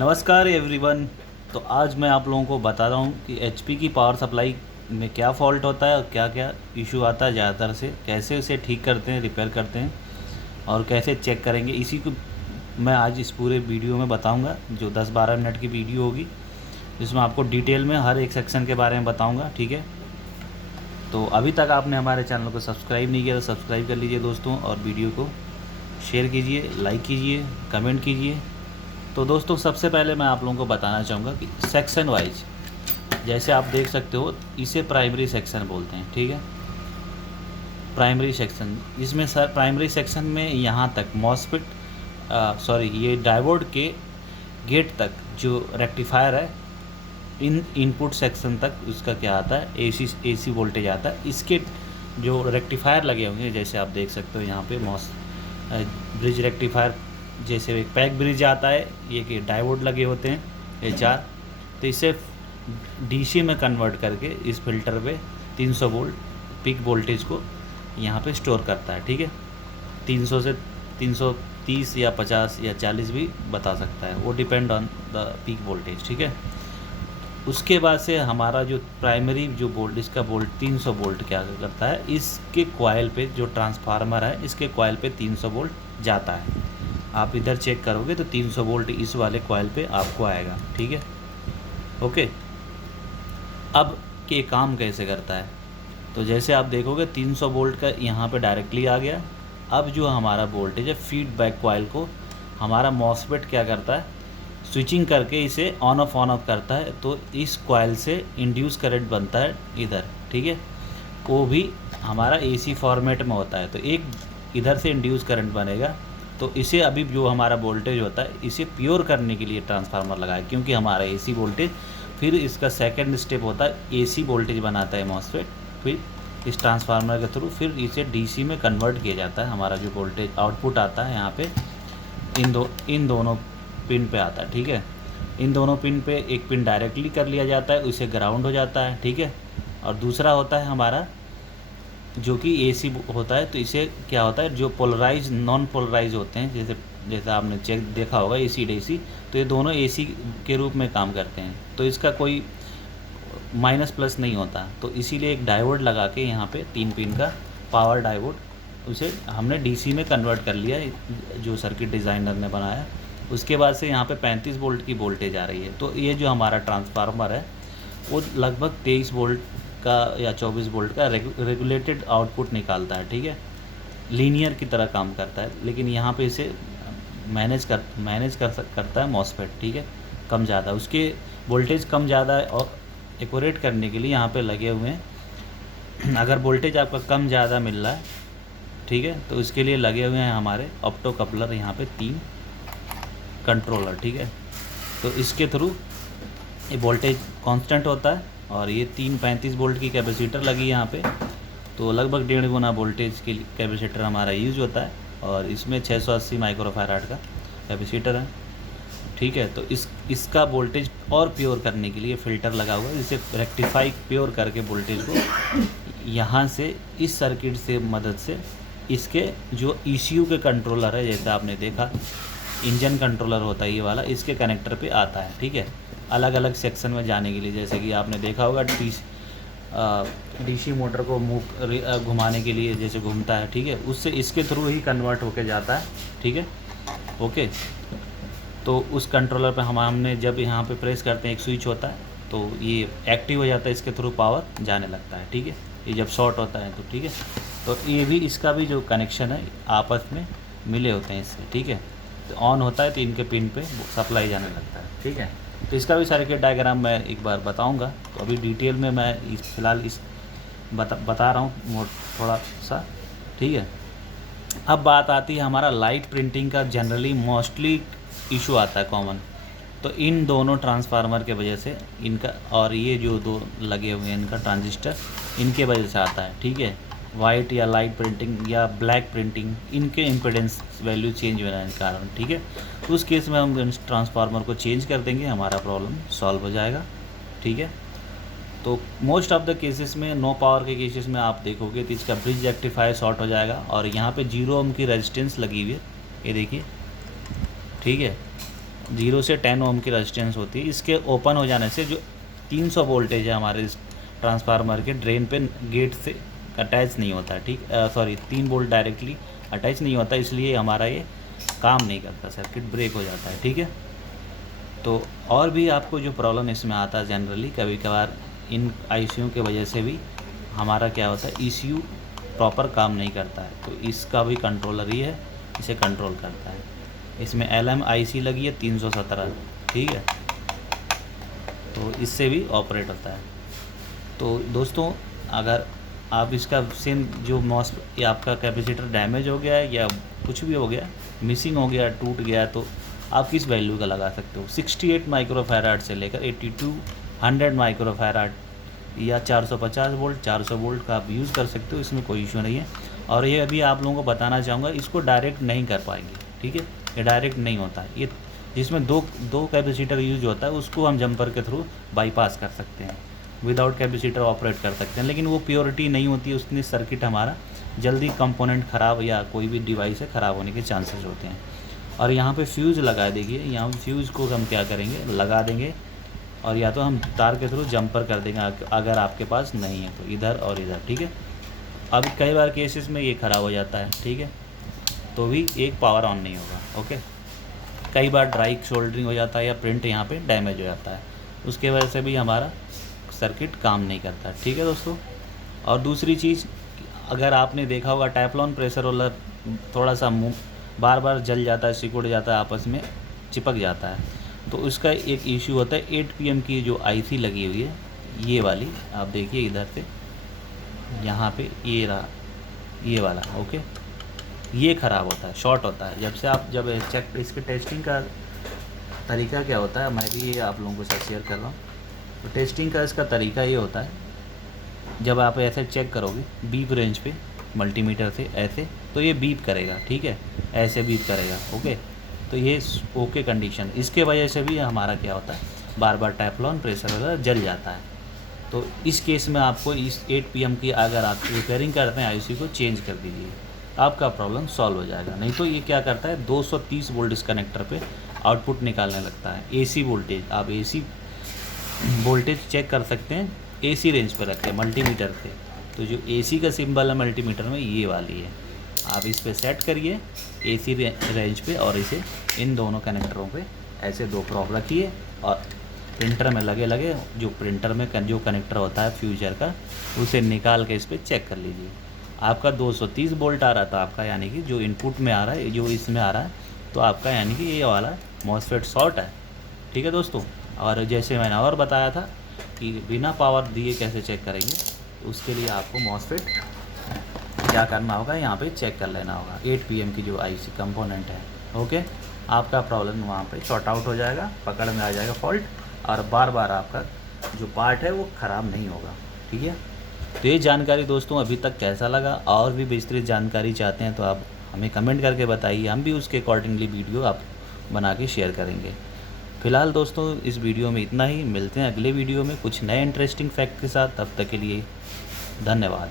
नमस्कार एवरीवन। तो आज मैं आप लोगों को बता रहा हूँ कि एचपी की पावर सप्लाई में क्या फ़ॉल्ट होता है और क्या क्या इशू आता है ज़्यादातर से, कैसे उसे ठीक करते हैं, रिपेयर करते हैं और कैसे चेक करेंगे। इसी को मैं आज इस पूरे वीडियो में बताऊंगा, जो 10-12 मिनट की वीडियो होगी, जिसमें आपको डिटेल में हर एक सेक्शन के बारे में बताऊँगा। ठीक है, तो अभी तक आपने हमारे चैनल को सब्सक्राइब नहीं किया तो सब्सक्राइब कर लीजिए दोस्तों, और वीडियो को शेयर कीजिए, लाइक कीजिए, कमेंट कीजिए। तो दोस्तों सबसे पहले मैं आप लोगों को बताना चाहूँगा कि सेक्शन वाइज, जैसे आप देख सकते हो, इसे प्राइमरी सेक्शन बोलते हैं। ठीक है, प्राइमरी सेक्शन, जिसमें सर प्राइमरी सेक्शन में यहाँ तक मॉसफेट ये डायोड के गेट तक जो रेक्टिफायर है, इन इनपुट सेक्शन तक उसका क्या आता है, एसी वोल्टेज आता है। इसके जो रेक्टिफायर लगे होंगे, जैसे आप देख सकते हो यहाँ पे ब्रिज रेक्टिफायर, जैसे एक पैक ब्रिज आता है, ये कि डायोड लगे होते हैं ये 4, तो इसे डीसी में कन्वर्ट करके इस फिल्टर पे 300 वोल्ट पीक वोल्टेज को यहाँ पे स्टोर करता है। ठीक है, 300 से 330 या 50 या 40 भी बता सकता है, वो depend on the peak voltage. ठीक है, उसके बाद से हमारा जो प्राइमरी जो वोल्ट, इसका वोल्ट 300 वोल्ट क्या करता है, इसके कॉइल पे जो ट्रांसफार्मर है, इसके कॉइल पे 300 वोल्ट जाता है। आप इधर चेक करोगे तो 300 वोल्ट इस वाले कॉइल पे आपको आएगा। ठीक है, ओके। अब ये काम कैसे करता है, तो जैसे आप देखोगे 300 वोल्ट का यहाँ पे डायरेक्टली आ गया। अब जो हमारा वोल्टेज है, फीडबैक कॉइल को हमारा मॉसफेट क्या करता है, स्विचिंग करके इसे ऑन ऑफ करता है, तो इस कॉइल से इंड्यूस करंट बनता है इधर। ठीक है, वो भी हमारा एसी फॉर्मेट में होता है, तो एक इधर से इंड्यूस करंट बनेगा। तो इसे अभी जो हमारा वोल्टेज होता है, इसे प्योर करने के लिए ट्रांसफार्मर लगाए, क्योंकि हमारा एसी वोल्टेज, फिर इसका सेकंड स्टेप होता है एसी वोल्टेज बनाता है मॉसफेट, फिर इस ट्रांसफार्मर के थ्रू फिर इसे डीसी में कन्वर्ट किया जाता है। हमारा जो वोल्टेज आउटपुट आता है यहाँ पे इन दोनों पिन पे आता है। ठीक है, इन दोनों पिन पे एक पिन डायरेक्टली कर लिया जाता है, उसे ग्राउंड हो जाता है। ठीक है, और दूसरा होता है हमारा जो कि एसी होता है, तो इसे क्या होता है, जो पोलराइज नॉन पोलराइज होते हैं, जैसे आपने चेक देखा होगा एसी डीसी, तो ये दोनों एसी के रूप में काम करते हैं, तो इसका कोई माइनस प्लस नहीं होता। तो इसीलिए एक डायोड लगा के यहाँ पे 3 पिन का पावर डायोड, उसे हमने डीसी में कन्वर्ट कर लिया, जो सर्किट डिज़ाइनर ने बनाया। उसके बाद से यहाँ पे 35 वोल्ट की वोल्टेज आ रही है। तो ये जो हमारा ट्रांसफार्मर है, वो लगभग 23 वोल्ट का या 24 वोल्ट का रेगुलेटेड आउटपुट निकालता है। ठीक है, लीनियर की तरह काम करता है, लेकिन यहाँ पे इसे करता है मॉसफेट। ठीक है, कम ज़्यादा, उसके वोल्टेज कम ज़्यादा और एक्यूरेट करने के लिए यहाँ पे लगे हुए हैं। अगर वोल्टेज आपका कम ज़्यादा मिल रहा है, ठीक है, तो इसके लिए लगे हुए हैं हमारे ऑप्टो कपलर, यहाँ पे 3 कंट्रोलर। ठीक है, तो इसके थ्रू ये वोल्टेज कांस्टेंट होता है, और ये 35 वोल्ट की कैपेसिटर लगी यहाँ पे, तो लगभग 1.5 गुना वोल्टेज की कैपेसिटर हमारा यूज होता है, और इसमें 680 माइक्रोफैराड का कैपेसिटर है। ठीक है, तो इसका वोल्टेज और प्योर करने के लिए फ़िल्टर लगा हुआ है, जिसे रेक्टिफाई प्योर करके वोल्टेज को यहाँ से इस सर्किट से मदद से इसके जो ECU के कंट्रोलर है, जैसे आपने देखा इंजन कंट्रोलर होता है ये वाला, इसके कनेक्टर पे आता है। ठीक है, अलग अलग सेक्शन में जाने के लिए, जैसे कि आपने देखा होगा डीसी मोटर को घुमाने के लिए जैसे घूमता है, ठीक है, उससे इसके थ्रू ही कन्वर्ट होके जाता है। ठीक है, ओके। तो उस कंट्रोलर पे हमने जब यहाँ पे प्रेस करते हैं, एक स्विच होता है, तो ये एक्टिव हो जाता है, इसके थ्रू पावर जाने लगता है। ठीक है, ये जब शॉर्ट होता है तो ठीक है, तो ये भी, इसका भी जो कनेक्शन है आपस में मिले होते हैं इससे। ठीक है, तो ऑन होता है तो इनके पिन पे सप्लाई जाने लगता है। ठीक है, तो इसका भी सर्किट डायग्राम मैं एक बार बताऊंगा, तो अभी डिटेल में मैं फ़िलहाल बता रहा हूँ थोड़ा सा। ठीक है, अब बात आती है हमारा लाइट प्रिंटिंग का, जनरली मोस्टली इशू आता है कॉमन, तो इन दोनों ट्रांसफार्मर के वजह से इनका, और ये जो 2 लगे हुए हैं इनका ट्रांजिस्टर, इनके वजह से आता है। ठीक है, वाइट या लाइट प्रिंटिंग या ब्लैक प्रिंटिंग, इनके इम्पीडेंस वैल्यू चेंज होने के कारण। ठीक है, तो उस केस में हम इस ट्रांसफार्मर को चेंज कर देंगे, हमारा प्रॉब्लम सॉल्व हो जाएगा। ठीक है, तो मोस्ट ऑफ द केसेस में, नो पावर के केसेस में आप देखोगे तो इसका ब्रिज रेक्टिफायर शॉर्ट हो जाएगा, और यहाँ पे 0 ओम की रेजिस्टेंस लगी हुई है, ये देखिए। ठीक है, 0 से 10 ओम की रेजिस्टेंस होती है। इसके ओपन हो जाने से जो 300 वोल्टेज है हमारे इस ट्रांसफार्मर के ड्रेन पे गेट से अटैच नहीं होता, ठीक, सॉरी 3 वोल्ट डायरेक्टली अटैच नहीं होता, इसलिए हमारा ये काम नहीं करता, सर्किट ब्रेक हो जाता है, ठीक है। तो और भी आपको जो प्रॉब्लम इसमें आता है जनरली कभी कभार इन आईसीयू के वजह से भी हमारा क्या होता है, ईसीयू प्रॉपर काम नहीं करता है, तो इसका भी कंट्रोलर ही है, इसे कंट्रोल करता है। इसमें LM-IC लगी है 317, ठीक है, तो इससे भी ऑपरेट होता है। तो दोस्तों अगर आप इसका सेम जो मॉस या आपका कैपेसिटर डैमेज हो गया है या कुछ भी हो गया, मिसिंग हो गया, टूट गया, तो आप किस वैल्यू का लगा सकते हो, 68 माइक्रोफैराड से लेकर 8200 माइक्रोफैराड या 450 वोल्ट 400 वोल्ट का आप यूज़ कर सकते हो, इसमें कोई इशू नहीं है। और ये अभी आप लोगों को बताना चाहूँगा, इसको डायरेक्ट नहीं कर पाएंगे, ठीक है, ये डायरेक्ट नहीं होता है। ये जिसमें दो कैपेसिटर यूज होता है उसको हम जंपर के थ्रू बाईपास कर सकते हैं, विदाउट कैपेसिटर ऑपरेट कर सकते हैं, लेकिन वो प्योरिटी नहीं होती, उसमें सर्किट हमारा जल्दी कंपोनेंट ख़राब या कोई भी डिवाइस है ख़राब होने के चांसेस होते हैं। और यहाँ पे फ्यूज़ लगा देखिए, यहाँ फ्यूज़ को हम क्या करेंगे, लगा देंगे और या तो हम तार के थ्रू जंपर कर देंगे अगर आपके पास नहीं है तो, इधर और इधर, ठीक है। अब कई बार केसेस में ये ख़राब हो जाता है, ठीक है, तो भी एक पावर ऑन नहीं होगा, ओके। कई बार ड्राई सोल्डरिंग हो जाता है या प्रिंट यहाँ पे डैमेज हो जाता है, उसके वजह से भी हमारा सर्किट काम नहीं करता, ठीक है दोस्तों। और दूसरी चीज़, अगर आपने देखा होगा टेफ्लॉन प्रेशर रोलर थोड़ा सा मुँह बार बार जल जाता है, सिकुड़ जाता है, आपस में चिपक जाता है, तो उसका एक इशू होता है 8 PM की जो IC लगी हुई है, ये वाली आप देखिए इधर से यहाँ पे ये रहा, ये वाला, ओके, ये ख़राब होता है, शॉर्ट होता है। जब चेक इसके टेस्टिंग का तरीका क्या होता है, मैं भी ये आप लोगों के साथ शेयर कर रहा हूँ। तो टेस्टिंग का इसका तरीका ये होता है, जब आप ऐसे चेक करोगे बीप रेंज पे मल्टीमीटर से ऐसे, तो ये बीप करेगा, ठीक है, ऐसे बीप करेगा, ओके। तो ये ओके कंडीशन, इसके वजह से भी हमारा क्या होता है, बार बार टेफ्लॉन प्रेशर वगैरह जल जाता है। तो इस केस में आपको इस 8 PM की अगर आप रिपेयरिंग करते हैं IC को चेंज कर दीजिए, आपका प्रॉब्लम सॉल्व हो जाएगा। नहीं तो ये क्या करता है, 230 वोल्ट इस कनेक्टर पे आउटपुट निकालने लगता है। AC वोल्टेज, आप AC वोल्टेज चेक कर सकते हैं, AC रेंज पर रखते हैं मल्टीमीटर पे, तो जो AC का सिंबल है मल्टीमीटर में ये वाली है, आप इस पे सेट करिए AC रेंज पे और इसे इन दोनों कनेक्टरों पे ऐसे 2 प्रॉब रखिए और प्रिंटर में लगे जो प्रिंटर में जो कनेक्टर होता है फ्यूजर का, उसे निकाल के इस पर चेक कर लीजिए। आपका 230 वोल्ट आ रहा था आपका, यानी कि जो इनपुट में आ रहा है, जो इसमें आ रहा है, तो आपका यानी कि ये वाला मॉसफेट शॉर्ट है, ठीक है दोस्तों। और जैसे मैंने और बताया था कि बिना पावर दिए कैसे चेक करेंगे, उसके लिए आपको मॉसफेट क्या करना होगा, यहाँ पे चेक कर लेना होगा 8 PM की जो IC कंपोनेंट है, ओके। आपका प्रॉब्लम वहाँ पे शॉर्ट आउट हो जाएगा, पकड़ में आ जाएगा फॉल्ट, और बार बार आपका जो पार्ट है वो ख़राब नहीं होगा, ठीक है। तो ये जानकारी दोस्तों अभी तक कैसा लगा, और भी विस्तृत जानकारी चाहते हैं तो आप हमें कमेंट करके बताइए, हम भी उसके अकॉर्डिंगली वीडियो आप बना के शेयर करेंगे। फिलहाल दोस्तों इस वीडियो में इतना ही, मिलते हैं अगले वीडियो में कुछ नए इंटरेस्टिंग फैक्ट के साथ, तब तक के लिए धन्यवाद।